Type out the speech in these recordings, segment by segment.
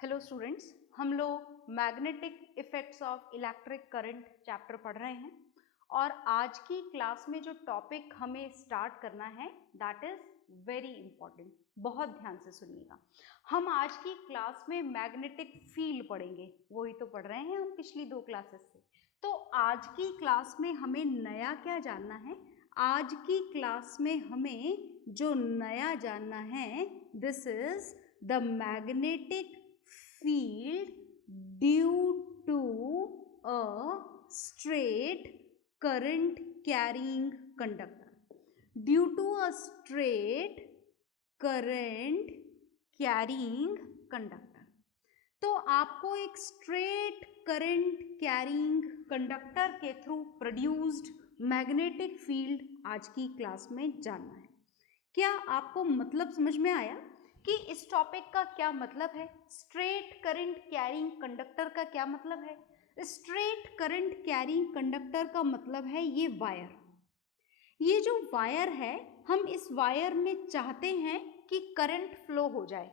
Hello students, हम लोग magnetic effects of electric current chapter पढ़ रहे हैं और आज की क्लास में जो टॉपिक हमें स्टार्ट करना है दैट इज वेरी इंपॉर्टेंट। बहुत ध्यान से सुनिएगा। हम आज की क्लास में मैग्नेटिक फील्ड पढ़ेंगे, वही तो पढ़ रहे हैं हम पिछली दो क्लासेस से। तो आज की क्लास में हमें नया क्या जानना है? आज की क्लास में हमें जो नया जानना है this is the magnetic field due to a straight current carrying conductor. Due to a straight current carrying conductor. तो आपको एक स्ट्रेट करंट कैरिंग कंडक्टर के थ्रू प्रोड्यूस्ड मैग्नेटिक फील्ड आज की क्लास में जानना है। क्या आपको मतलब समझ में आया कि इस टॉपिक का क्या मतलब है? स्ट्रेट करंट कैरिंग कंडक्टर का क्या मतलब है? स्ट्रेट करंट कैरिंग कंडक्टर का मतलब है ये वायर। ये जो वायर है, हम इस वायर में चाहते हैं कि करंट फ्लो हो जाए।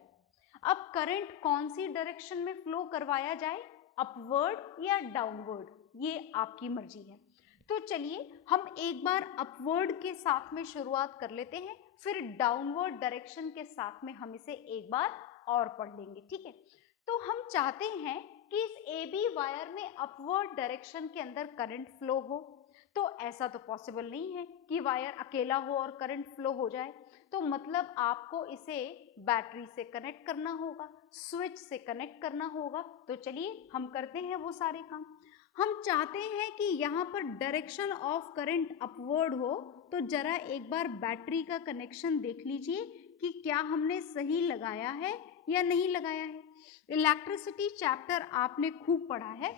अब करंट कौन सी डायरेक्शन में फ्लो करवाया जाए, अपवर्ड या डाउनवर्ड, ये आपकी मर्जी है। तो चलिए हम एक बार अपवर्ड के साथ में शुरुआत कर लेते हैं, फिर डाउनवर्ड डायरेक्शन के साथ में हम इसे एक बार और पढ़ लेंगे, ठीक है। तो हम चाहते हैं कि इस AB वायर में अपवर्ड डायरेक्शन के अंदर करंट फ्लो हो। तो ऐसा तो पॉसिबल नहीं है कि वायर अकेला हो और करंट फ्लो हो जाए। तो मतलब आपको इसे बैटरी से कनेक्ट करना होगा, स्विच से कनेक्ट करना होगा। तो चलिए हम करते हैं वो सारे काम। हम चाहते हैं कि यहाँ पर डायरेक्शन ऑफ करंट अपवर्ड हो, तो जरा एक बार बैटरी का कनेक्शन देख लीजिए कि क्या हमने सही लगाया है या नहीं लगाया है। इलेक्ट्रिसिटी चैप्टर आपने खूब पढ़ा है,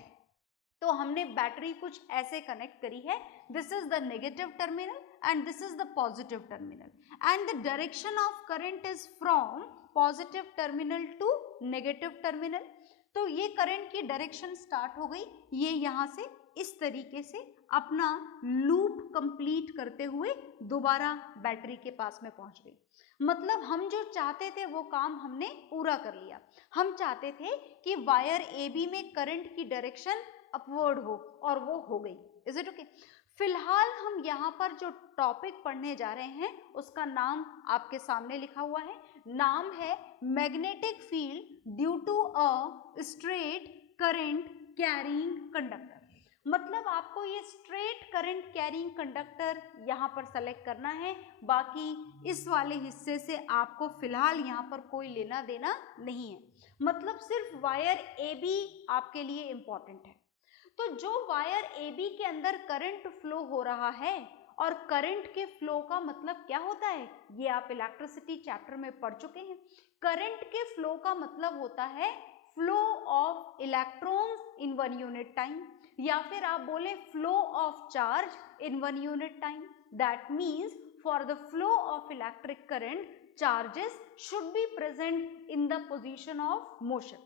तो हमने बैटरी कुछ ऐसे कनेक्ट करी है। This is the negative terminal and this is the positive terminal and the direction of current is from positive terminal to negative terminal. तो ये करंट की डायरेक्शन स्टार्ट हो गई, ये यहाँ से इस तरीके से अपना लूप कंप्लीट करते हुए दोबारा बैटरी के पास में पहुंच गई। मतलब हम जो चाहते थे वो काम हमने पूरा कर लिया। हम चाहते थे कि वायर AB में करंट की डायरेक्शन अपवर्ड हो और वो हो गई। Is it okay? फिलहाल हम यहाँ पर जो टॉपिक पढ़ने जा रहे हैं उसका नाम आपके सामने लिखा हुआ है। नाम है magnetic field due to a straight current carrying conductor. मतलब आपको ये स्ट्रेट करंट कैरिंग कंडक्टर यहाँ पर सेलेक्ट करना है। बाकी इस वाले हिस्से से आपको फिलहाल यहाँ पर कोई लेना देना नहीं है। मतलब सिर्फ वायर AB आपके लिए इंपॉर्टेंट है। तो जो वायर AB के अंदर करंट फ्लो हो रहा है, और करंट के फ्लो का मतलब क्या होता है ये आप इलेक्ट्रिसिटी चैप्टर में पढ़ चुके हैं। करंट के फ्लो का मतलब होता है flow of electrons in one unit time, या फिर आप बोले flow of charge in one unit time. That means for the flow of electric current charges should be present in the position of motion.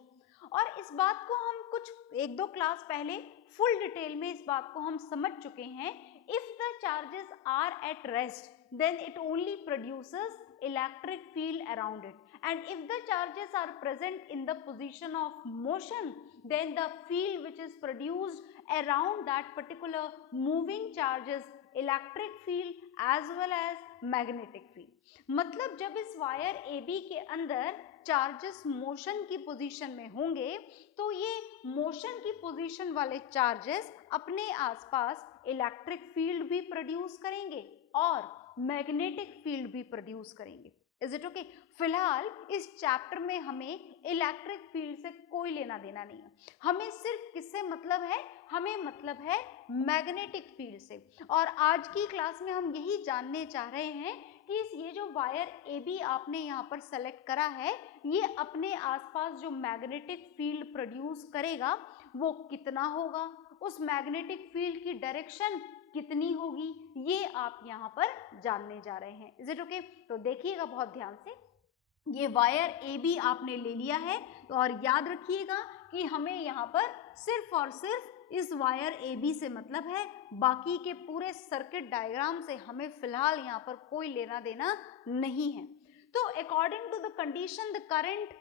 और इस बात को हम कुछ एक दो क्लास पहले फुल डिटेल में इस बात को हम समझ चुके हैं। If the charges are at rest then it only produces electric field around it, and if the charges are present in the position of motion then the field which is produced around that particular moving charges electric field as well as magnetic field। मतलब जब इस wire AB के अंदर charges motion की position में होंगे तो ये मोशन की पोजीशन वाले चार्जेस अपने आसपास इलेक्ट्रिक फील्ड भी प्रोड्यूस करेंगे और मैग्नेटिक फील्ड भी प्रोड्यूस करेंगे। Is it okay? फिलहाल इस चैप्टर में हमें इलेक्ट्रिक फील्ड से कोई लेना देना नहीं है। हमें सिर्फ किससे मतलब है? हमें मतलब है मैग्नेटिक फील्ड से। और आज की क्लास में हम यही जानने चाह रहे हैं कि ये जो वायर AB आपने यहाँ पर सेलेक्ट करा है, ये अपने आसपास जो मैग्नेटिक फील्ड प्रोड्यूस करेगा वो कितना होगा, उस मैग्नेटिक फील्ड की डायरेक्शन कितनी होगी, ये आप यहाँ पर जानने जा रहे हैं। Is it okay? तो देखिएगा बहुत ध्यान से। ये वायर AB आपने ले लिया है, और याद रखिएगा कि हमें यहाँ पर सिर्फ और सिर्फ इस वायर AB से मतलब है, बाकी के पूरे सर्किट डायग्राम से हमें फिलहाल यहाँ पर कोई लेना देना नहीं है। तो according to the condition, the current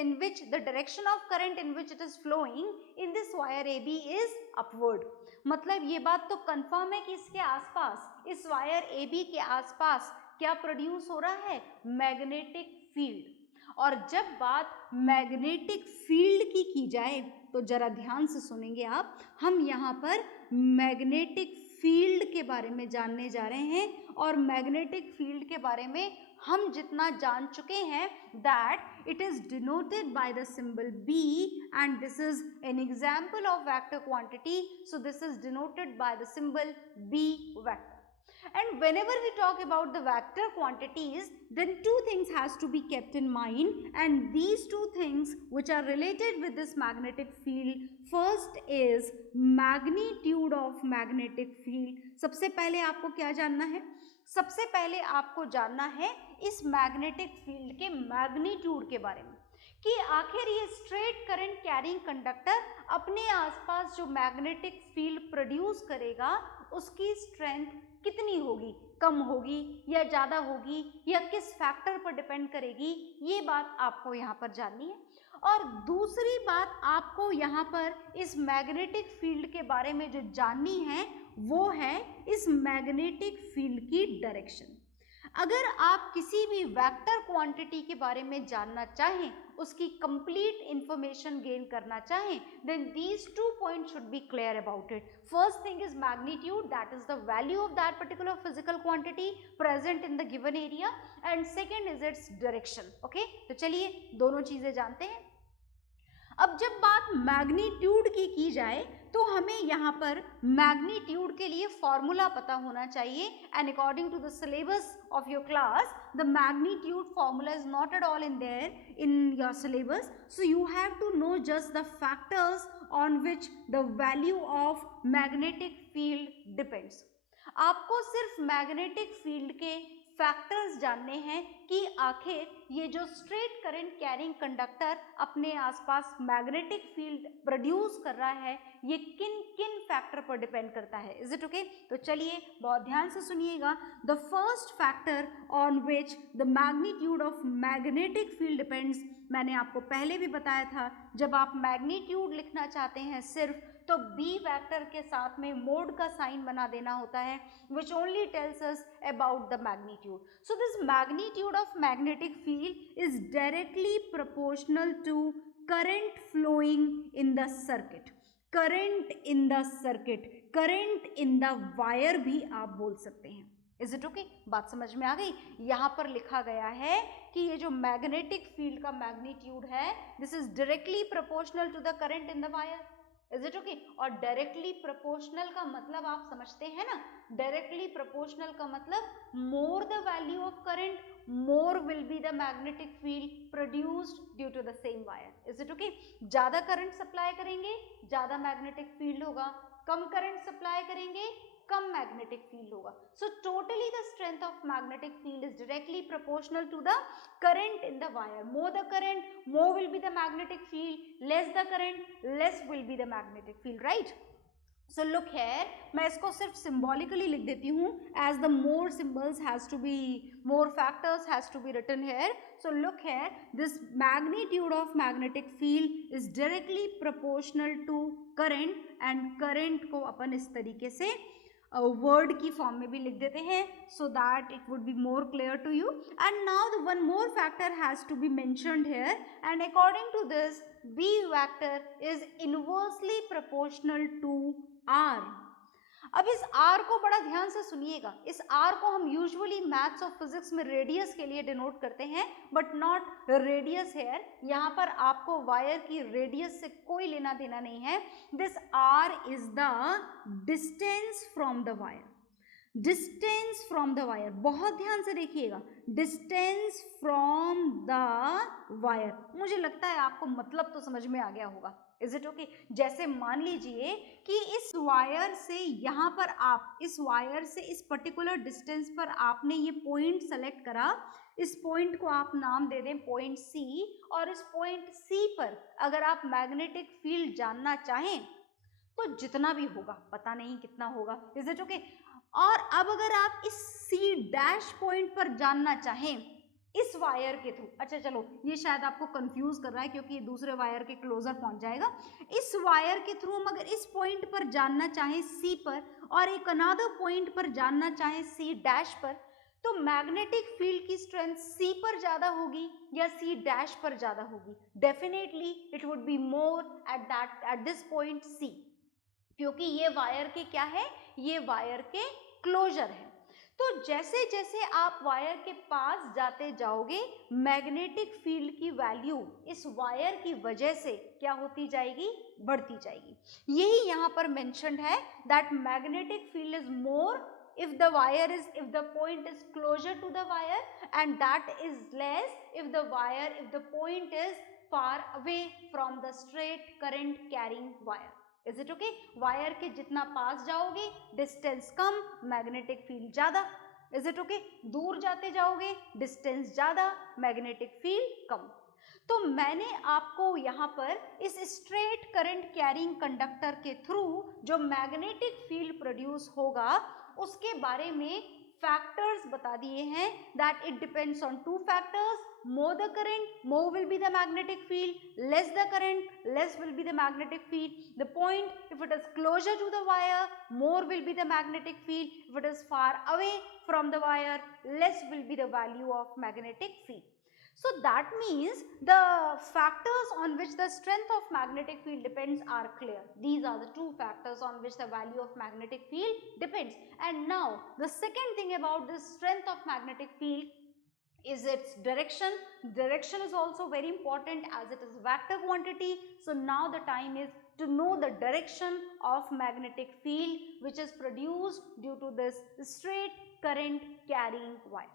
in which the direction of current in which it is flowing in this wire AB is upward. मतलब ये बात तो कंफर्म है कि इसके आसपास, इस वायर AB के आसपास क्या प्रोड्यूस हो रहा है? Magnetic field. और जब बात मैग्नेटिक फील्ड की जाए तो जरा ध्यान से सुनेंगे आप, हम यहाँ पर मैग्नेटिक फील्ड के बारे में जानने जा रहे हैं। और मैग्नेटिक फील्ड के बारे में हम जितना जान चुके हैं, that it is denoted by the symbol B, and this is an example of vector quantity, so this is denoted by the symbol B vector. And whenever we talk about the vector quantities, then two things has to be kept in mind, and these two things which are related with this magnetic field, first is magnitude of magnetic field. सबसे पहले आपको क्या जानना है? सबसे पहले आपको जानना है इस मैग्नेटिक फील्ड के मैग्नीट्यूड के बारे में, कि आखिर ये स्ट्रेट करंट कैरिंग कंडक्टर अपने आसपास जो मैग्नेटिक फील्ड प्रोड्यूस करेगा उसकी स्ट्रेंथ कितनी होगी, कम होगी या ज़्यादा होगी, या किस फैक्टर पर डिपेंड करेगी, ये बात आपको यहाँ पर जाननी है। और दूसरी बात आपको यहाँ पर इस मैग्नेटिक फील्ड के बारे में जो जाननी है वो है इस मैग्नेटिक फील्ड की डायरेक्शन। अगर आप किसी भी वेक्टर क्वांटिटी के बारे में जानना चाहें, उसकी कंप्लीट इंफॉर्मेशन गेन करना चाहें, then these two points should be clear about it. First thing is magnitude, that is the value of that particular physical quantity present in the given area, and second is its direction. Okay, तो चलिए दोनों चीजें जानते हैं। अब जब बात magnitude की जाए तो हमें यहाँ पर मैग्नीट्यूड के लिए फॉर्मूला पता होना चाहिए, and according to the syllabus of your class the magnitude formula is not at all in there in your syllabus, so you have to know just the factors on which the value of magnetic field depends. आपको सिर्फ magnetic field के factors जानने हैं कि आखिर ये जो straight current carrying conductor अपने आसपास मैग्नेटिक फील्ड प्रोड्यूस कर रहा है ये किन किन फैक्टर पर डिपेंड करता है। Is it okay? तो चलिए बहुत ध्यान से सुनिएगा। The first factor on which the magnitude of magnetic field depends, मैंने आपको पहले भी बताया था, जब आप मैग्नीट्यूड लिखना चाहते हैं सिर्फ तो बी वेक्टर के साथ में मोड का साइन बना देना होता है, which only tells us about the magnitude. So this magnitude of magnetic field is directly proportional to current flowing in the circuit. Current in the circuit, current in the wire भी आप बोल सकते हैं। Is it okay? बात समझ में आ गई? यहाँ पर लिखा गया है कि ये जो मैग्नेटिक फील्ड का मैग्नीट्यूड है, this is directly proportional to the current in the wire. Is it okay? और डायरेक्टली प्रोपोर्शनल का मतलब आप समझते हैं ना, डायरेक्टली प्रोपोर्शनल का मतलब more the value of current more will be the magnetic field produced due to the same wire. Is it okay? ज्यादा करंट सप्लाई करेंगे ज्यादा मैग्नेटिक फील्ड होगा, कम करंट सप्लाई करेंगे कम मैग्नेटिक फील्ड होगा। So totally the strength of magnetic field is directly proportional to the current in the wire. More the current more will be the magnetic field, less the current less will be the magnetic field, right? So look here, मैं इसको सिर्फ symbolically लिख देती हूँ, as the more symbols has to be, more factors has to be written here. So look here, this magnitude of magnetic field is directly proportional to current, and current को अपन इस तरीके से वर्ड की form में भी लिख देते हैं, so that it would be more clear to you. And now the one more factor has to be mentioned here, and according to this B vector is inversely proportional to R. अब इस R को बड़ा ध्यान से सुनिएगा। इस R को हम यूजुअली मैथ्स और फिजिक्स में रेडियस के लिए डिनोट करते हैं, बट नॉट रेडियस हेयर। यहाँ पर आपको वायर की रेडियस से कोई लेना देना नहीं है। This R is the distance from the wire. Distance from the wire, बहुत ध्यान से देखिएगा, डिस्टेंस फ्रॉम द वायर। मुझे लगता है आपको मतलब तो समझ में आ गया होगा। Is it okay? जैसे मान लीजिए कि इस वायर से यहाँ पर आप, इस वायर से इस पर्टिकुलर डिस्टेंस पर आपने ये पॉइंट सेलेक्ट करा, इस पॉइंट को आप नाम दे दें पॉइंट C, और इस पॉइंट C पर अगर आप मैग्नेटिक फील्ड जानना चाहें तो जितना भी होगा, पता नहीं कितना होगा। Is it okay? और अब अगर आप इस C डैश पॉइंट पर जानना चाहें इस वायर के थ्रू, अच्छा चलो ये शायद आपको कंफ्यूज कर रहा है क्योंकि ये दूसरे वायर के क्लोजर पहुंच जाएगा। इस वायर के थ्रू हम अगर इस पॉइंट पर जानना चाहें सी पर और एक अनदर पॉइंट पर जानना चाहें सी डैश पर, तो मैग्नेटिक फील्ड की स्ट्रेंथ सी पर ज्यादा होगी या सी डैश पर ज्यादा होगी? Definitely it would be more at this point C, क्योंकि ये वायर के क्या है, ये वायर के क्लोजर है। तो जैसे जैसे आप वायर के पास जाते जाओगे मैग्नेटिक फील्ड की वैल्यू इस वायर की वजह से क्या होती जाएगी, बढ़ती जाएगी। यही यहाँ पर मेंशन्ड है that magnetic field is more if the point is closer to the wire and that is less if the point is far away from the straight current carrying wire. Is it okay? Wire के जितना पास जाओगे distance कम, magnetic field ज्यादा। Is it okay? दूर जाते जाओगे distance ज्यादा, magnetic field कम। तो मैंने आपको यहाँ पर इस स्ट्रेट करंट कैरिंग कंडक्टर के थ्रू जो मैग्नेटिक फील्ड प्रोड्यूस होगा उसके बारे में फैक्टर्स बता दिए हैं that it depends on two factors, more the current, more will be the magnetic field, less the current, less will be the magnetic field. The point, if it is closer to the wire, more will be the magnetic field. If it is far away from the wire, less will be the value of magnetic field. So that means the factors on which the strength of magnetic field depends are clear. These are the two factors on which the value of magnetic field depends. And now the second thing about the strength of magnetic field is its direction. Direction is also very important as it is vector quantity. So now the time is to know the direction of magnetic field which is produced due to this straight current carrying wire.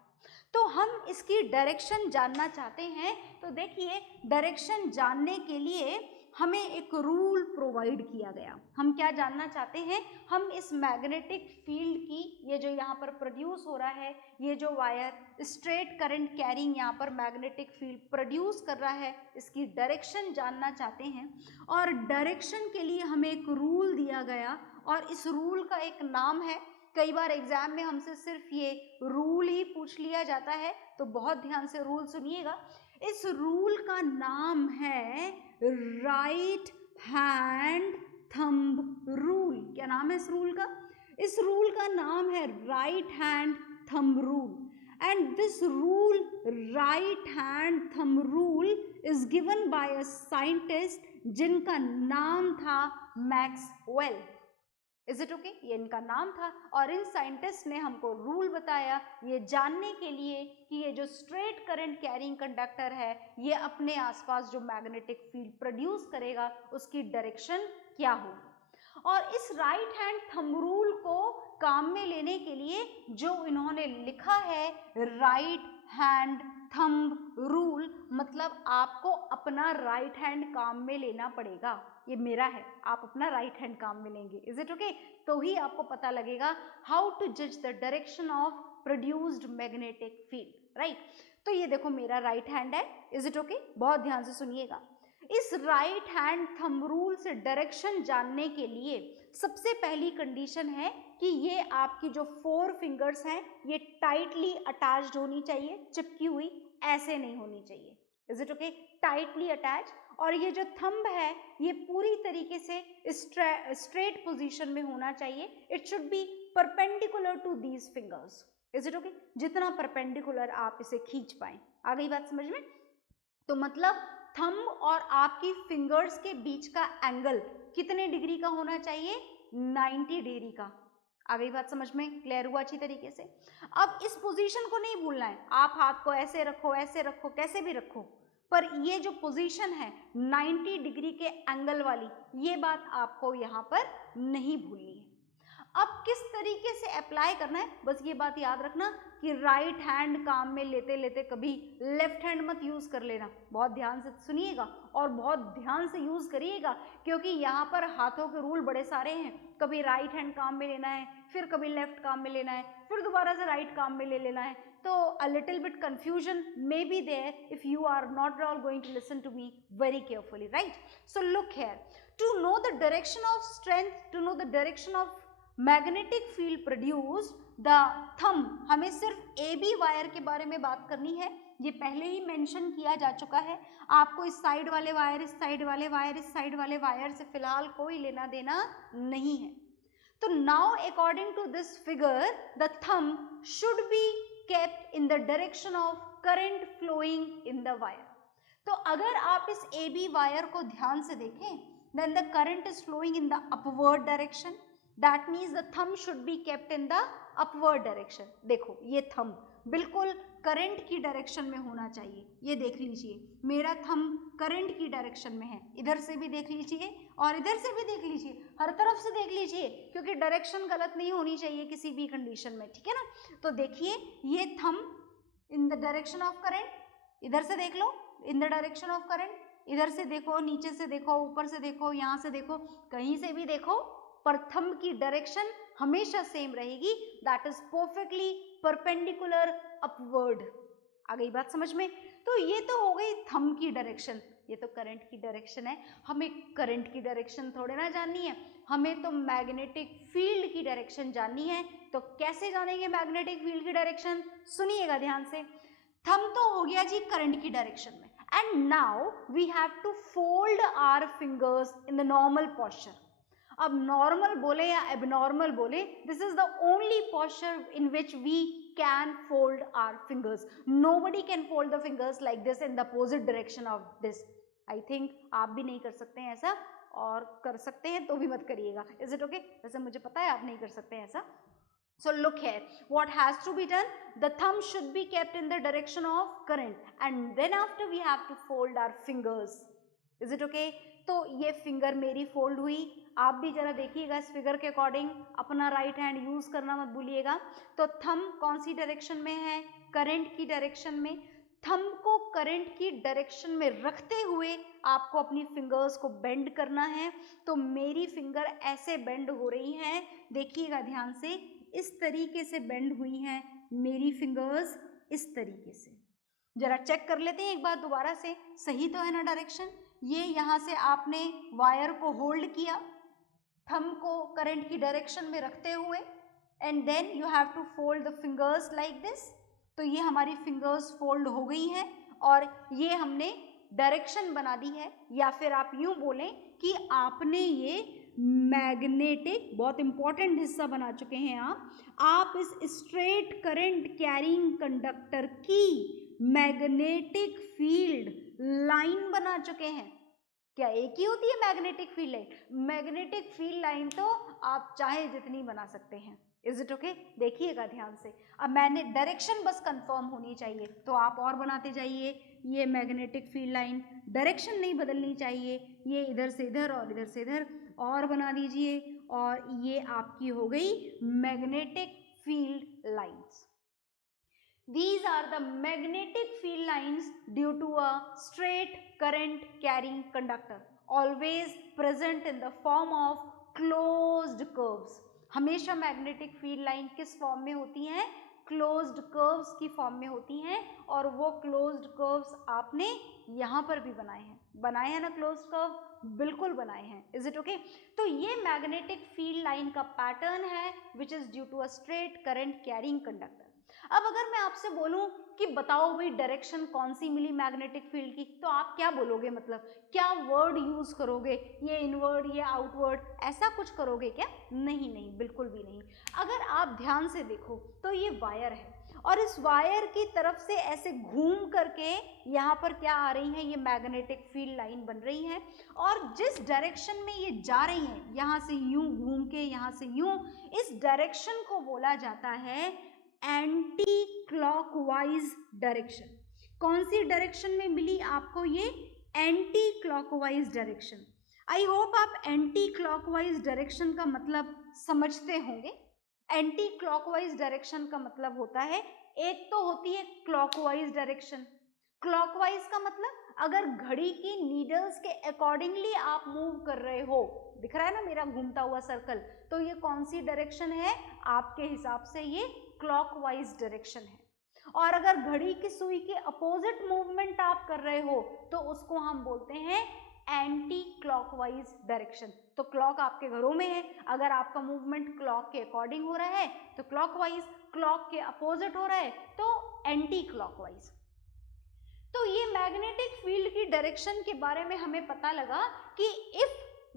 तो हम इसकी direction जानना चाहते हैं। तो देखिए direction जानने के लिए हमें एक रूल प्रोवाइड किया गया। हम क्या जानना चाहते हैं, हम इस मैग्नेटिक फील्ड की, ये जो यहाँ पर प्रोड्यूस हो रहा है, ये जो वायर स्ट्रेट करंट कैरिंग यहाँ पर मैग्नेटिक फील्ड प्रोड्यूस कर रहा है, इसकी डायरेक्शन जानना चाहते हैं। और डायरेक्शन के लिए हमें एक रूल दिया गया और इस रूल का एक नाम है। कई बार एग्जाम में हमसे सिर्फ ये रूल ही पूछ लिया जाता है, तो बहुत ध्यान से रूल सुनिएगा। इस रूल का नाम है राइट हैंड थंब रूल। क्या नाम है इस रूल का? इस रूल का नाम है right hand thumb rule. And this rule, right hand thumb rule, is given by a scientist जिनका नाम था मैक्सवेल। Is it okay? ये इनका नाम था और इन साइंटिस्ट ने हमको रूल बताया ये जानने के लिए कि ये जो स्ट्रेट करंट कैरिंग कंडक्टर है ये अपने आसपास जो मैग्नेटिक फील्ड प्रोड्यूस करेगा उसकी डायरेक्शन क्या होगी। और इस राइट हैंड थंब रूल को काम में लेने के लिए जो इन्होंने लिखा है राइट हैंड थंब रूल, मतलब आपको अपना राइट हैंड काम में लेना पड़ेगा। ये मेरा है, आप अपना राइट हैंड काम में लेंगे। Is it okay? तो ही आपको पता लगेगा हाउ टू जज the direction of produced magnetic field, right? तो ये देखो मेरा राइट हैंड है। Is it okay? बहुत ध्यान से सुनिएगा। इस राइट हैंड थंब रूल से डायरेक्शन जानने के लिए सबसे पहली कंडीशन है कि ये आपकी जो 4 फिंगर्स हैं ये टाइटली अटैच्ड होनी चाहिए, चिपकी हुई ऐसे नहीं होनी चाहिए। Is it okay? Tightly attach. और ये जो थंब है ये पूरी तरीके से स्ट्रेट पोजीशन में होना चाहिए। It should be perpendicular to these fingers. Is it okay? जितना परपेंडिकुलर आप इसे खींच पाए। आ गई बात समझ में? तो मतलब थंब और आपकी फिंगर्स के बीच का एंगल कितने डिग्री का होना चाहिए? 90 डिग्री का। आ गई बात समझ में? क्लियर हुआ अच्छी तरीके से? अब इस पोजीशन को नहीं भूलना है। आप हाथ को ऐसे रखो, कैसे भी रखो, पर ये जो पोजीशन है 90 डिग्री के एंगल वाली, ये बात आपको यहाँ पर नहीं भूलनी है। अब किस तरीके से अप्लाई करना है, बस ये बात याद रखना कि राइट हैंड काम में लेते लेते कभी लेफ्ट हैंड मत यूज कर लेना। बहुत ध्यान से सुनिएगा और बहुत ध्यान से यूज करिएगा, क्योंकि यहाँ पर हाथों के रूल बड़े सारे हैं। कभी राइट हैंड काम में लेना है, फिर कभी लेफ्ट काम में लेना है, फिर दोबारा से राइट काम में ले लेना है। तो a little bit confusion may be there if you are not all going to listen to me very carefully, right? So look here, to know the direction of strength, to know the direction of magnetic field produced, the thumb, हमें सिर्फ AB wire के बारे में बात करनी है। ये पहले ही मेंशन किया जा चुका है। आपको इस साइड वाले वायर, इस साइड वाले वायर, इस साइड वाले वायर से फिलहाल कोई लेना देना नहीं है। तो now according to this figure the thumb should be kept in the direction of current flowing in the wire. तो अगर आप इस ए बी वायर को ध्यान से देखें, then the current is flowing in the upward direction, that means the thumb should be kept in the upward direction. देखो ये थंब बिल्कुल करंट की डायरेक्शन में होना चाहिए। ये देख लीजिए मेरा थंब करंट की डायरेक्शन में है, इधर से भी देख लीजिए और इधर से भी देख लीजिए, हर तरफ से देख लीजिए, क्योंकि डायरेक्शन गलत नहीं होनी चाहिए किसी भी कंडीशन में, ठीक है ना। तो देखिए ये thumb in the direction of current, इधर से देख लो in the direction of current, इधर से देखो, नीचे से देखो, ऊपर से देखो, यहाँ से देखो, कहीं से भी देखो, पर थंब की डायरेक्शन हमेशा सेम रहेगी, that is perfectly perpendicular upward. आ गई बात समझ में। तो ये तो हो गई थंब की डायरेक्शन, ये तो करंट की डायरेक्शन है। हमें करंट की डायरेक्शन थोड़े ना जाननी है, हमें तो मैग्नेटिक फील्ड की डायरेक्शन जाननी है। तो कैसे जानेंगे मैग्नेटिक फील्ड की डायरेक्शन, सुनिएगा ध्यान से। थंब तो हो गया जी करंट की डायरेक्शन में, and now we have to fold our fingers in the normal posture. अब नॉर्मल बोले या एबनॉर्मल बोले, this is the only posture in which we can fold our fingers. Nobody can fold the fingers like this in the opposite direction of this. I think आप भी नहीं कर सकते हैं ऐसा, और कर सकते हैं तो भी मत करिएगा। Is it okay? वैसे मुझे पता है आप नहीं कर सकते हैं ऐसा। So look here, what has to be done? The thumb should be kept in the direction of current, and then after we have to fold our fingers. Is it okay? तो ये फिंगर मेरी fold हुई, आप भी जरा देखिएगा इस figure के अकॉर्डिंग, अपना राइट हैंड यूज करना मत भूलिएगा। तो थंब कौन सी डायरेक्शन में है, करंट की डायरेक्शन में। थंब को करंट की डायरेक्शन में रखते हुए आपको अपनी फिंगर्स को बेंड करना है। तो मेरी फिंगर ऐसे बेंड हो रही हैं, देखिएगा ध्यान से, इस तरीके से बेंड हुई हैं मेरी फिंगर्स, इस तरीके से। जरा चेक कर लेते हैं एक बार दोबारा से, सही तो है ना डायरेक्शन। ये यहाँ से आपने वायर को होल्ड किया, थंब को करंट की डायरेक्शन में रखते हुए, and then you have to fold the fingers like this. तो ये हमारी फिंगर्स फोल्ड हो गई हैं और ये हमने डायरेक्शन बना दी है, या फिर आप यूं बोलें कि आपने ये मैग्नेटिक, बहुत इंपॉर्टेंट हिस्सा बना चुके हैं आप इस स्ट्रेट करंट कैरिंग कंडक्टर की मैग्नेटिक फील्ड लाइन बना चुके हैं। क्या एक ही होती है magnetic field line? Magnetic field line तो आप चाहे जितनी बना सकते हैं। Is it okay? देखिएगा ध्यान से। अब मैंने डायरेक्शन बस कंफर्म होनी चाहिए, तो आप और बनाते जाइए। ये मैग्नेटिक फील्ड लाइन, डायरेक्शन नहीं बदलनी चाहिए, ये इधर से इधर और इधर से इधर और बना दीजिए, और ये आपकी हो गई magnetic field lines. These are the magnetic field lines due to a straight current carrying conductor, always present in the form of closed curves. हमेशा मैग्नेटिक फील्ड लाइन किस फॉर्म में होती हैं? क्लोज्ड कर्व्स की फॉर्म में होती हैं, और वो क्लोज्ड कर्व्स आपने यहाँ पर भी बनाए हैं ना क्लोज्ड कर्व? बिल्कुल बनाए हैं। Is it okay? तो ये मैग्नेटिक फील्ड लाइन का पैटर्न है which is due to a straight current carrying conductor. अब अगर मैं आपसे बोलूं कि बताओ भाई डायरेक्शन कौन सी मिली मैग्नेटिक फील्ड की, तो आप क्या बोलोगे? मतलब क्या वर्ड यूज करोगे? ये इनवर्ड, ये आउटवर्ड, ऐसा कुछ करोगे क्या? नहीं नहीं, बिल्कुल भी नहीं। अगर आप ध्यान से देखो तो ये वायर है, और इस वायर की तरफ से ऐसे घूम करके यहाँ पर क्या आ रही है? ये मैग्नेटिक फील्ड लाइन बन रही है, और जिस डायरेक्शन में ये जा रही है, यहाँ से यूं घूम के यहाँ से यूं, इस डायरेक्शन को बोला जाता है एंटी क्लॉकवाइज डायरेक्शन। कौन सी डायरेक्शन में मिली आपको ये? Anti clockwise direction. I hope आप एंटी क्लॉकवाइज डायरेक्शन का मतलब समझते होंगे। एंटी क्लॉकवाइज डायरेक्शन का मतलब होता है, एक तो होती है क्लॉकवाइज डायरेक्शन। क्लॉकवाइज का मतलब अगर घड़ी की नीडल्स के अकॉर्डिंगली आप मूव कर रहे हो, दिख रहा है ना मेरा घूमता हुआ सर्कल, तो ये कौन सी डायरेक्शन है? आपके हिसाब से ये क्लॉकवाइज डायरेक्शन है। और अगर घड़ी की सुई के अपोजिट मूवमेंट आप कर रहे हो, तो उसको हम बोलते हैं एंटी क्लॉकवाइज डायरेक्शन। तो क्लॉक आपके घरों में है, अगर आपका मूवमेंट क्लॉक के अकॉर्डिंग हो रहा है तो क्लॉकवाइज, क्लॉक के अपोजिट हो रहा है तो एंटी क्लॉकवाइज। तो ये मैग्नेटिक फील्ड की डायरेक्शन के बारे में हमें पता लगा कि if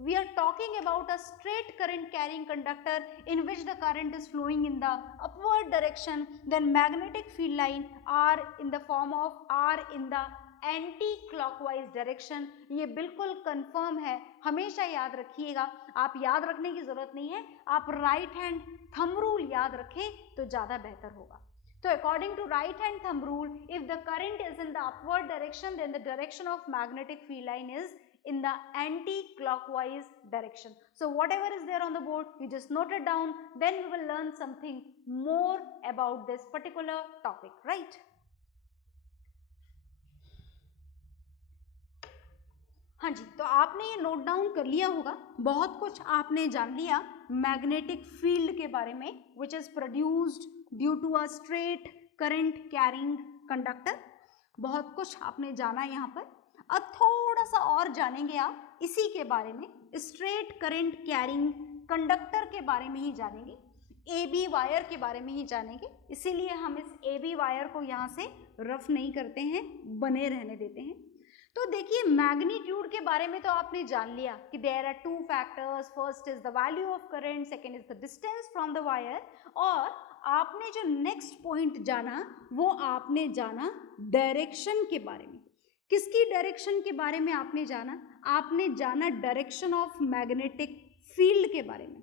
we are talking about a straight current carrying conductor in which the current is flowing in the upward direction, then magnetic field line are in the form of are in the anti clockwise direction. ये बिल्कुल confirm है, हमेशा याद रखिएगा, आप याद रखने की जरूरत नहीं है, आप राइट हैंड थंब रूल याद रखें तो ज्यादा बेहतर होगा। So according to right hand thumb rule, if the current is in the upward direction, then the direction of magnetic field line is in the anti-clockwise direction. So whatever is there on the board, you just note it down, then we will learn something more about this particular topic, right? हाँ जी, तो आपने ये note down कर लिया होगा, बहुत कुछ आपने जान लिया मैग्नेटिक फील्ड के बारे में, which is produced due to a straight current carrying conductor. बहुत कुछ आपने जाना यहाँ पर। अब थोड़ा सा और जानेंगे आप इसी के बारे में, स्ट्रेट करंट कैरिंग कंडक्टर के बारे में ही जानेंगे, AB वायर के बारे में ही जानेंगे। इसीलिए हम इस AB वायर को यहाँ से रफ नहीं करते हैं, बने रहने देते हैं। तो देखिए मैग्नीट्यूड के बारे में तो आपने जान लिया कि there are two factors, first is the value of current, second is the distance from the wire. और आपने जो नेक्स्ट पॉइंट जाना वो आपने जाना डायरेक्शन के बारे में। किसकी डायरेक्शन के बारे में आपने जाना डायरेक्शन ऑफ मैग्नेटिक फील्ड के बारे में।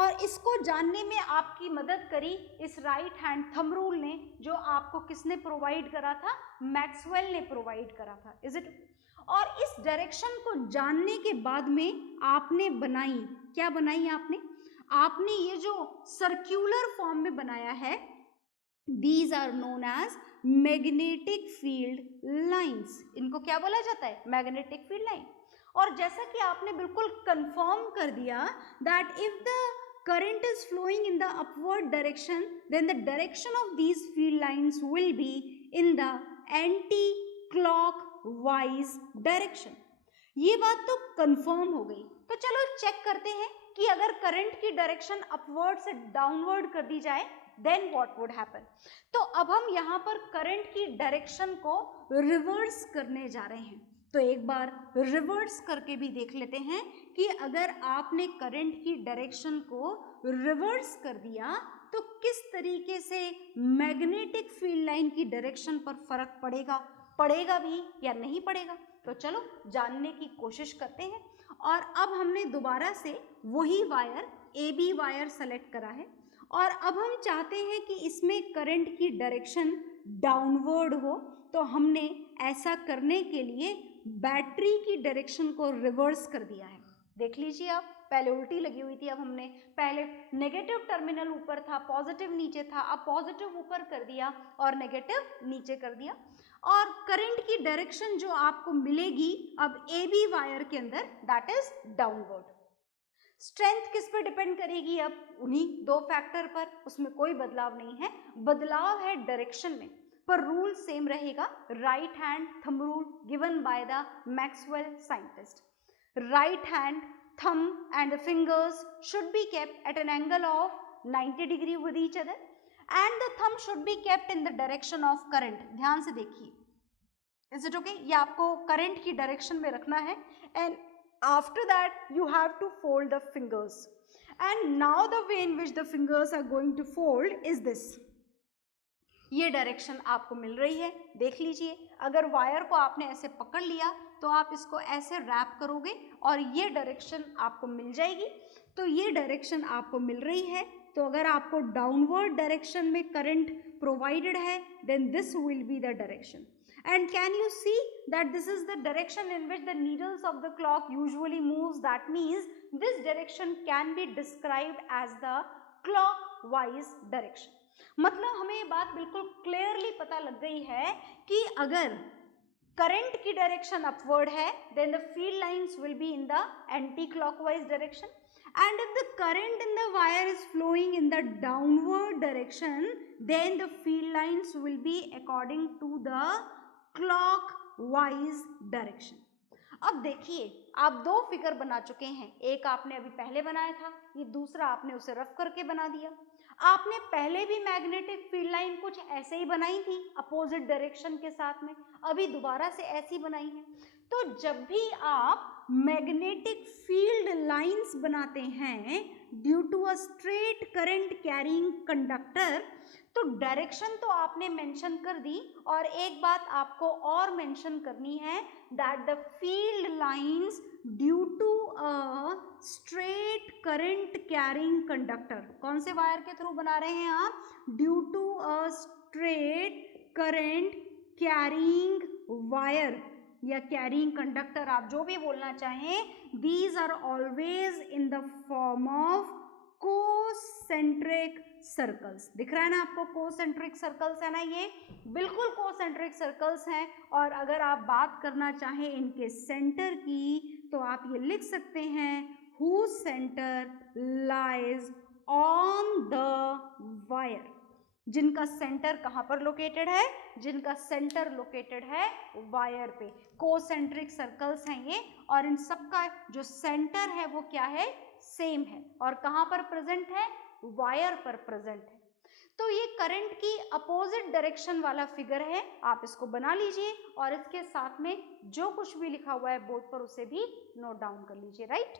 और इसको जानने में आपकी मदद करी इस राइट हैंड थंब रूल ने, जो आपको किसने प्रोवाइड करा था, मैक्सवेल ने प्रोवाइड करा था, इज इट। और इस डायरेक्शन को जानने के बाद में आपने बनाई, क्या बनाई आपने ये जो सर्क्यूलर फॉर्म में बनाया है, these are known as magnetic field lines. इनको क्या बोला जाता है, मैग्नेटिक फील्ड लाइन। और जैसा कि आपने बिल्कुल कंफर्म कर दिया that if the current is flowing in the upward direction, then the direction of these field lines will be in the anti-clockwise direction. ये बात तो कंफर्म हो गई। तो चलो चेक करते हैं कि अगर करंट की डायरेक्शन अपवर्ड से डाउनवर्ड कर दी जाए then what would happen। तो अब हम यहाँ पर करंट की डायरेक्शन को रिवर्स करने जा रहे हैं। तो एक बार रिवर्स करके भी देख लेते हैं कि अगर आपने करंट की डायरेक्शन को रिवर्स कर दिया तो किस तरीके से मैग्नेटिक फील्ड लाइन की डायरेक्शन पर फर्क पड़ेगा भी या नहीं पड़ेगा। तो चलो जानने की कोशिश करते हैं। और अब हमने दोबारा से वही वायर AB वायर सेलेक्ट करा है और अब हम चाहते हैं कि इसमें करंट की डायरेक्शन डाउनवर्ड हो। तो हमने ऐसा करने के लिए बैटरी की डायरेक्शन को रिवर्स कर दिया है। देख लीजिए आप, पहले उल्टी लगी हुई थी, अब हमने पहले नेगेटिव टर्मिनल ऊपर था, पॉजिटिव नीचे था, अब पॉजिटिव ऊपर कर दिया और नेगेटिव नीचे कर दिया। और करंट की डायरेक्शन जो आपको मिलेगी अब AB वायर के अंदर, दैट इज डाउनवर्ड। स्ट्रेंथ किस पर डिपेंड करेगी, अब उन्हीं दो फैक्टर पर, उसमें कोई बदलाव नहीं है, बदलाव है डायरेक्शन में, पर रूल सेम रहेगा, right hand thumb rule given by the Maxwell scientist. Right hand thumb and the fingers should be kept at an angle of 90 degree with each other and the thumb should be kept in the direction of current। ध्यान से देखिए, is it okay? ये आपको current की direction में रखना है and after that you have to fold the fingers and now the way in which the fingers are going to fold is this। ये डायरेक्शन आपको मिल रही है, देख लीजिए। अगर वायर को आपने ऐसे पकड़ लिया तो आप इसको ऐसे रैप करोगे और ये डायरेक्शन आपको मिल जाएगी। तो ये डायरेक्शन आपको मिल रही है। तो अगर आपको डाउनवर्ड डायरेक्शन में करंट प्रोवाइडेड है then this will be the direction. And can you see that this is the direction in which the needles of the clock usually moves? That means this direction can be described as the clockwise direction। मतलब हमें ये बात बिल्कुल clearly पता लग गई है कि अगर करंट की डायरेक्शन अपवर्ड है then the field lines will be in the anti-clockwise direction and if the current in the wire is flowing in the downward direction then the field lines will be according to the clockwise direction। अब देखिए आप दो figure बना चुके हैं, एक आपने अभी पहले बनाया था, ये दूसरा आपने उसे रफ करके बना दिया। आपने पहले भी मैग्नेटिक फील्ड लाइन कुछ ऐसे ही बनाई थी अपोजिट डायरेक्शन के साथ में, अभी दोबारा से ऐसी बनाई है। तो जब भी आप मैग्नेटिक फील्ड लाइंस बनाते हैं due to a straight current carrying conductor, तो डायरेक्शन तो आपने मेंशन कर दी, और एक बात आपको और मेंशन करनी है that the field lines due to a straight current carrying conductor, कौन से वायर के थ्रू बना रहे हैं आप, due to a straight current carrying wire या कैरिंग कंडक्टर, आप जो भी बोलना चाहें, these are always in the form of concentric circles. दिख रहा है ना आपको, कोसेंट्रिक सर्कल्स है ना, ये बिल्कुल कोसेंट्रिक सर्कल्स हैं। और अगर आप बात करना चाहें इनके सेंटर की, तो आप ये लिख सकते हैं whose center lies on the wire, जिनका सेंटर कहाँ पर लोकेटेड है, जिनका सेंटर लोकेटेड है वायर पे। कोसेंट्रिक सर्कल्स हैं ये, और इन सबका जो सेंटर है वो क्या है, सेम है, और कहाँ पर प्रेजेंट है, वायर पर प्रेजेंट है। तो ये करंट की अपोजिट डायरेक्शन वाला फिगर है, आप इसको बना लीजिए और इसके साथ में जो कुछ भी लिखा हुआ है बोर्ड पर उसे भी नोट डाउन कर लीजिए, राइट।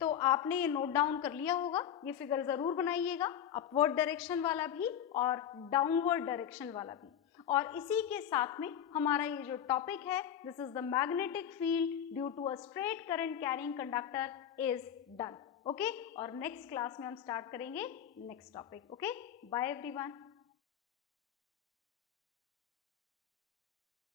तो आपने ये नोट डाउन कर लिया होगा, ये फिगर जरूर बनाइएगा, अपवर्ड डायरेक्शन वाला भी और डाउनवर्ड डायरेक्शन वाला भी। और इसी के साथ में हमारा ये जो टॉपिक है, this is the magnetic field due to a straight current carrying conductor is done. Okay, और नेक्स्ट क्लास में हम स्टार्ट करेंगे next topic. Okay, bye everyone.